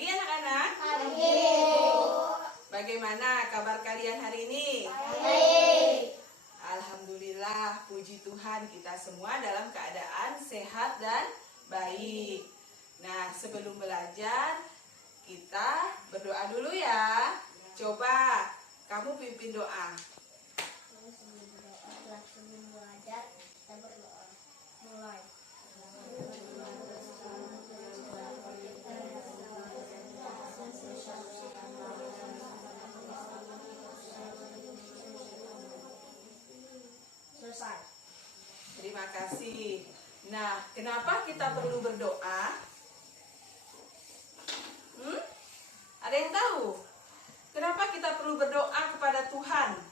pagi anak-anak. Pagi. Bagaimana kabar kalian hari ini? Baik. Alhamdulillah, puji Tuhan kita semua dalam keadaan sehat dan baik. Nah, sebelum belajar kita berdoa dulu ya. Coba kamu pimpin doa. Sebelum belajar kita berdoa. Mulai. Selesai. Terima kasih. Nah, kenapa kita perlu berdoa? Ada yang tahu? Kenapa kita perlu berdoa kepada Tuhan?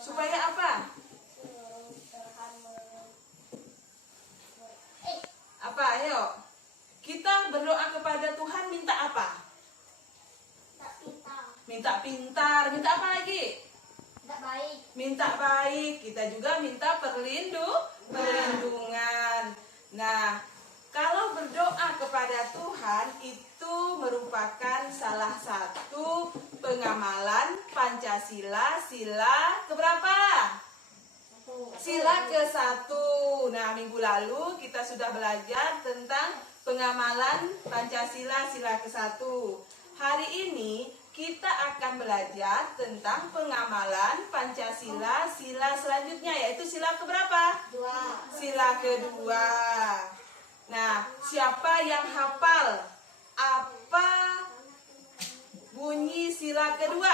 Supaya apa? Apa? Ayo. Kita berdoa kepada Tuhan minta apa? Minta pintar. Minta apa lagi? Tidak baik. Minta baik. Kita juga minta perlindungan. Nah, kalau berdoa kepada Tuhan itu merupakan salah satu pengamalan Pancasila, sila keberapa? Sila ke-1. Nah, minggu lalu kita sudah belajar tentang pengamalan Pancasila, sila ke-1. Hari ini kita akan belajar tentang pengamalan Pancasila, sila selanjutnya, yaitu sila keberapa? 2. Sila kedua. Nah, siapa yang hafal apa bunyi sila kedua?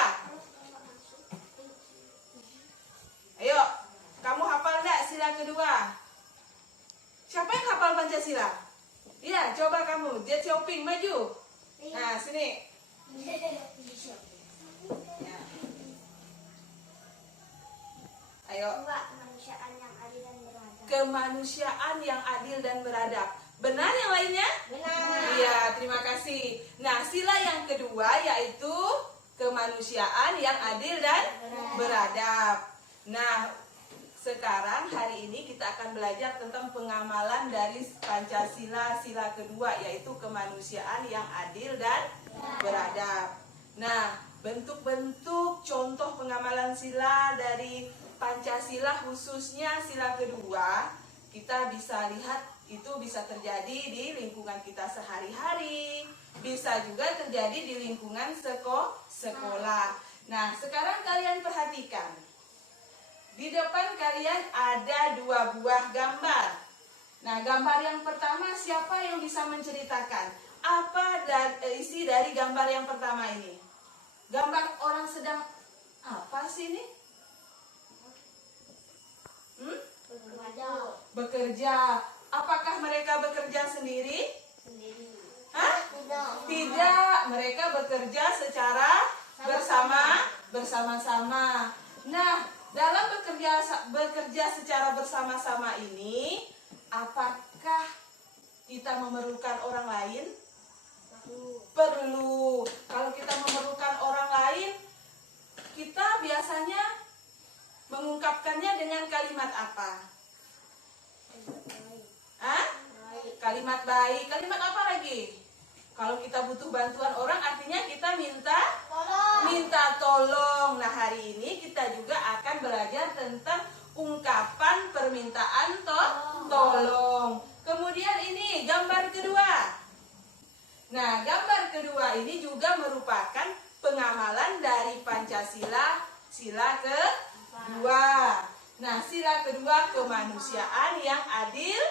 Ayo, kamu hafal enggak sila kedua? Siapa yang hafal Pancasila? Iya, coba kamu, Jet Shopping, maju. Nah, sini. Ya. Ayo. Kemanusiaan yang adil dan beradab. Kemanusiaan yang adil dan beradab. Benar yang lainnya? Benar. Iya, terima kasih. Nah, sila yang kedua yaitu kemanusiaan yang adil dan beradab. Nah, sekarang hari ini kita akan belajar tentang pengamalan dari Pancasila sila kedua yaitu kemanusiaan yang adil dan beradab. Nah, bentuk-bentuk contoh pengamalan sila dari Pancasila khususnya sila kedua kita bisa lihat itu bisa terjadi di lingkungan kita sehari-hari, bisa juga terjadi di lingkungan sekolah. Nah, sekarang kalian perhatikan. Di depan kalian ada 2 buah gambar. Nah, gambar yang pertama siapa yang bisa menceritakan? Apa isi dari gambar yang pertama ini? Gambar orang sedang apa sih ini? Bekerja. Apakah mereka bekerja sendiri? Hah? Tidak. Mereka bekerja secara bersama-sama. Nah, dalam bekerja secara bersama-sama ini, apakah kita memerlukan orang lain? Perlu. Kalau kita memerlukan orang lain, kita biasanya mengungkapkannya dengan kalimat apa? Hah? Kalimat baik. Kalimat apa lagi? Kalau kita butuh bantuan orang, artinya kita minta tolong. Nah, hari ini kita juga akan belajar tentang ungkapan permintaan tolong. Kemudian ini gambar kedua. Nah, gambar kedua ini juga merupakan pengamalan dari Pancasila sila kedua. Nah, sila kedua kemanusiaan yang adil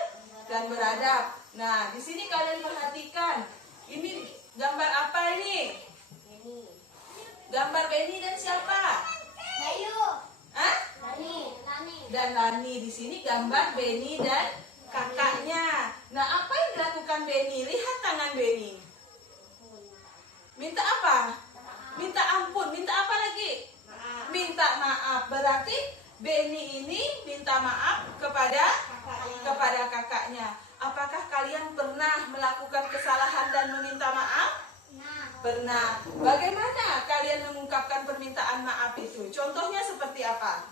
dan beradab. Nah, di sini kalian perhatikan. Ini gambar apa ini? Gambar Beni dan siapa? Bayu. Hah? Lani. Dan Lani. Di sini gambar Beni dan kakaknya. Nah, apa yang dilakukan Beni? Lihat tangan Beni. Minta apa? Minta ampun. Minta apa lagi? Minta maaf. Berarti Beni ini minta maaf kepada kakaknya. Apakah kalian pernah melakukan kesalahan dan meminta maaf? Pernah. Bagaimana kalian mengungkapkan permintaan maaf itu? Contohnya seperti apa?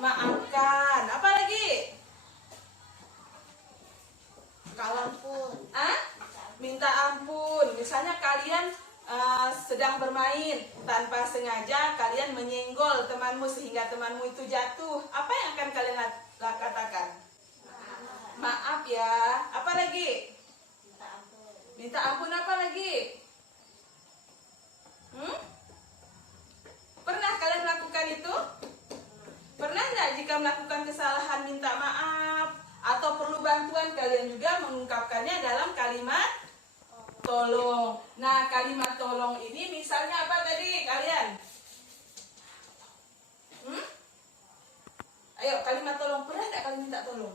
Maafkan. Apa lagi? Kalau minta ampun. Misalnya kalian sedang bermain, tanpa sengaja kalian menyenggol temanmu sehingga temanmu itu jatuh. Apa yang akan kalian katakan? Maaf ya. Apa lagi? Minta ampun apa lagi? Pernah kalian melakukan itu? Pernah nggak jika melakukan kesalahan minta maaf atau perlu bantuan, kalian juga mengungkapkannya dalam kalimat tolong. Nah, kalimat tolong ini misalnya apa tadi kalian? Ayo, kalimat tolong. Pernah nggak kalian minta tolong?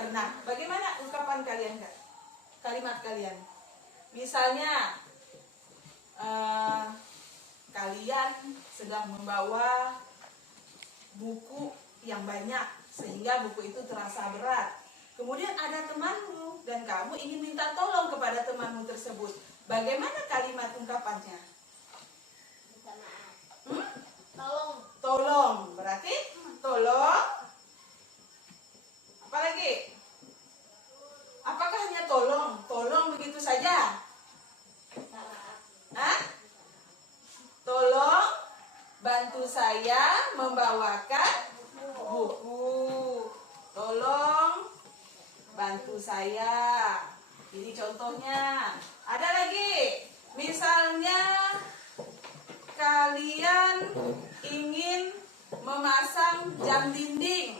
Pernah. Bagaimana ungkapan kalian, Kak? Kalimat kalian. Misalnya, kalian sedang membawa buku yang banyak sehingga buku itu terasa berat. Kemudian ada temanmu dan kamu ingin minta tolong kepada temanmu tersebut. Bagaimana kalimat ungkapannya? Minta maaf. Tolong. Tolong. Berarti tolong. Apa lagi? Apakah hanya tolong? Tolong begitu saja? Minta maaf. Hah? Tolong bantu saya membawakan buku. Tolong bantu saya. Ini contohnya. Ada lagi. Misalnya kalian ingin memasang jam dinding,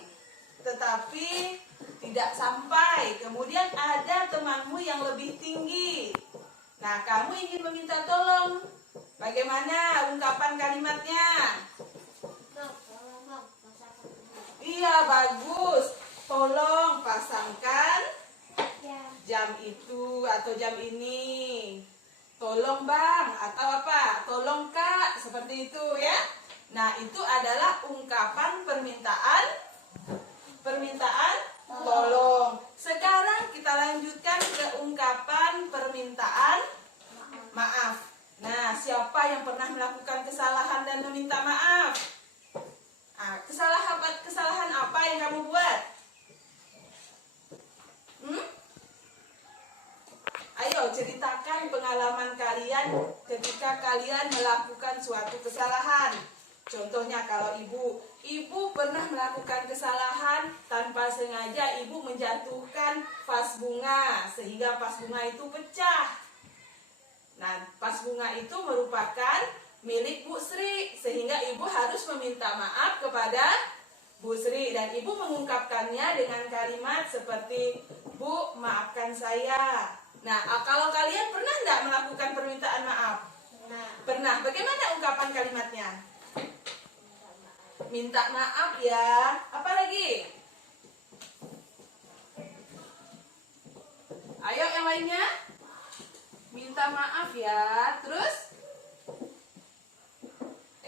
tetapi tidak sampai. Kemudian ada temanmu yang lebih tinggi. Nah, kamu ingin meminta tolong. Bagaimana ungkapan kalimatnya? Tolong, pasangkan. Iya, bagus. Tolong pasangkan Ya. jam itu atau jam ini. Tolong bang atau apa? Tolong kak, seperti itu ya. Nah, itu adalah ungkapan permintaan tolong. Sekarang kita lanjutkan ke ungkapan permintaan maaf. Nah, siapa yang pernah melakukan kesalahan dan meminta maaf? Kesalahan apa yang kamu buat? Ayo ceritakan pengalaman kalian ketika kalian melakukan suatu kesalahan. Contohnya kalau ibu pernah melakukan kesalahan, tanpa sengaja ibu menjatuhkan vas bunga sehingga vas bunga itu pecah. Nah, vas bunga itu merupakan milik Bu Sri sehingga ibu harus meminta maaf kepada Bu Sri dan ibu mengungkapkannya dengan kalimat seperti, Bu, maafkan saya. Nah, kalau kalian pernah nggak melakukan permintaan maaf? Pernah. Bagaimana ungkapan kalimatnya? Minta maaf ya. Apa lagi? Ayo yang lainnya. Minta maaf ya. Terus?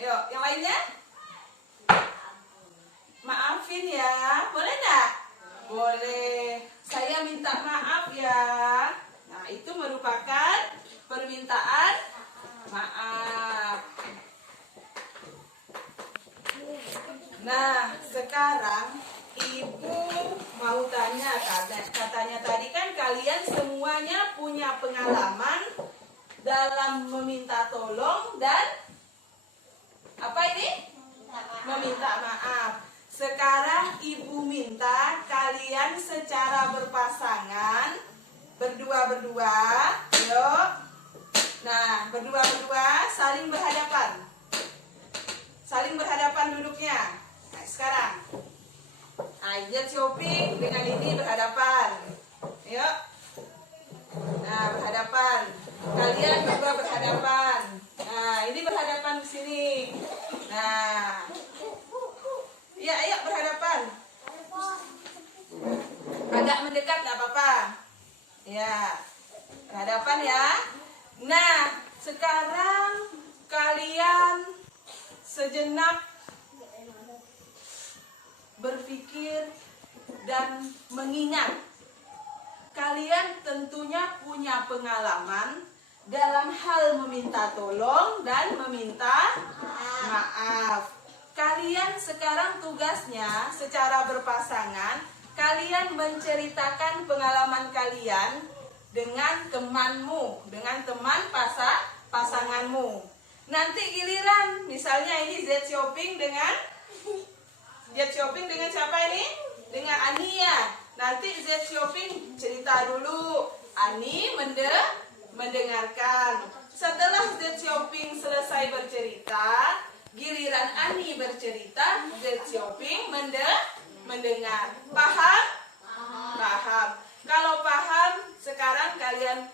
Ayo yang lainnya. Maafin ya. Boleh nggak? Boleh. Saya minta maaf ya. Nah, itu merupakan permintaan maaf. Nah, sekarang ibu mau tanya, katanya tadi kan kalian semuanya punya pengalaman dalam meminta tolong dan apa ini? Meminta maaf. Sekarang ibu minta kalian secara berpasangan, berdua-berdua, yuk. Nah, berdua-berdua saling berhadapan. Saling berhadapan duduknya. Nah, sekarang Aizat shopping dengan ini berhadapan. Yuk. Nah, berhadapan. Kalian berdua berhadapan. Nah, ini berhadapan di sini. Nah. Ya, ayo berhadapan. Agak mendekat nggak apa-apa. Ya. Berhadapan ya. Nah, sekarang kalian sejenak berpikir dan mengingat. Kalian tentunya punya pengalaman dalam hal meminta tolong dan meminta maaf. Kalian sekarang tugasnya secara berpasangan, kalian menceritakan pengalaman kalian dengan temanmu, dengan teman pasanganmu. Nanti giliran, misalnya ini Z shopping dengan siapa ini? Dengan Ania. Nanti Z shopping cerita dulu, Ani mendengarkan. Setelah Z shopping selesai bercerita, giliran Ani bercerita, Z shopping mendengar. Paham? Paham. Kalau paham, sekarang kalian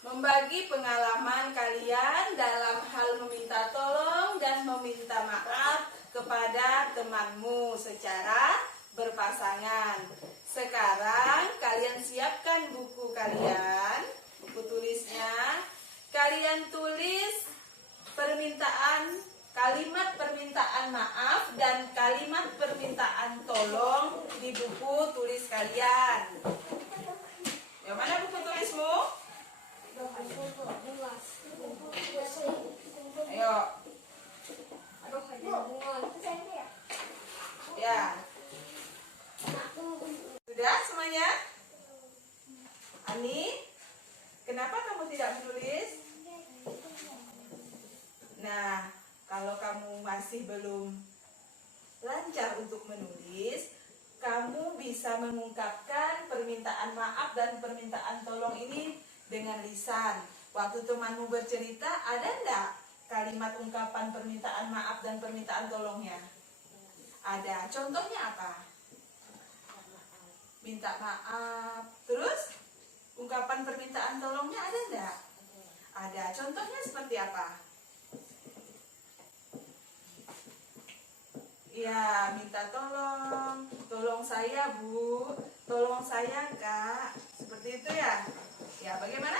membagi pengalaman kalian dalam hal meminta tolong dan meminta maaf kepada temanmu secara berpasangan. Sekarang kalian siapkan buku kalian, buku tulisnya. Kalian tulis kalimat permintaan maaf dan kalimat permintaan tolong di buku tulis kalian. Yang mana buku tulismu? Ayo. Ya. Sudah semuanya? Ani, kenapa kamu tidak menulis? Nah, kalau kamu masih belum lancar untuk menulis, kamu bisa mengungkapkan permintaan maaf dan permintaan tolong ini dengan lisan. Waktu temanmu bercerita, ada enggak kalimat ungkapan permintaan maaf dan permintaan tolongnya? Ada. Contohnya apa? Minta maaf. Terus ungkapan permintaan tolongnya ada enggak? Ada. Contohnya seperti apa? Ya, minta tolong saya Bu, tolong saya Kak, seperti itu ya. Ya, bagaimana?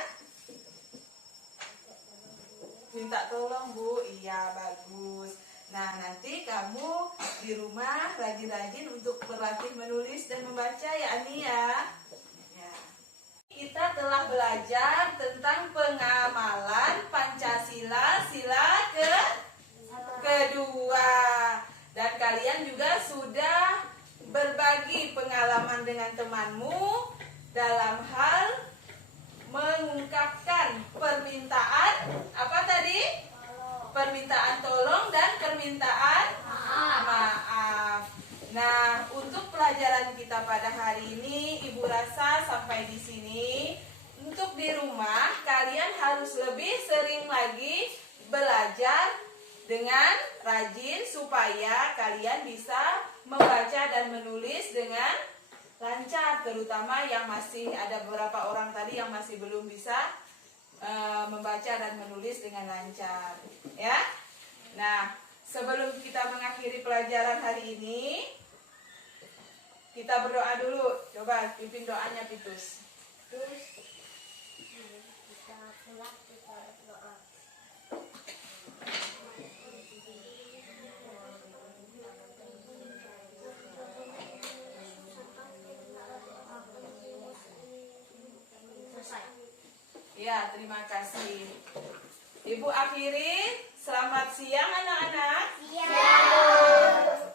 Minta tolong Bu, iya bagus. Nah, nanti kamu di rumah rajin-rajin untuk berlatih menulis dan membaca ya Ani ya. Ya. Kita telah belajar tentang pengamalan Pancasila sila kedua. Dan kalian juga sudah berbagi pengalaman dengan temanmu dalam hal mengungkapkan permintaan apa tadi? Permintaan tolong dan permintaan maaf. Nah, untuk pelajaran kita pada hari ini, Ibu rasa sampai di sini. Untuk di rumah, kalian harus lebih sering lagi belajar dengan rajin supaya kalian bisa membaca dan menulis dengan lancar, terutama yang masih ada beberapa orang tadi yang masih belum bisa membaca dan menulis dengan lancar, ya. Nah, sebelum kita mengakhiri pelajaran hari ini, kita berdoa dulu. Coba pimpin doanya Pitus. Terus kita pulang kita berdoa. Ya, terima kasih. Ibu akhiri, selamat siang anak-anak. Siang.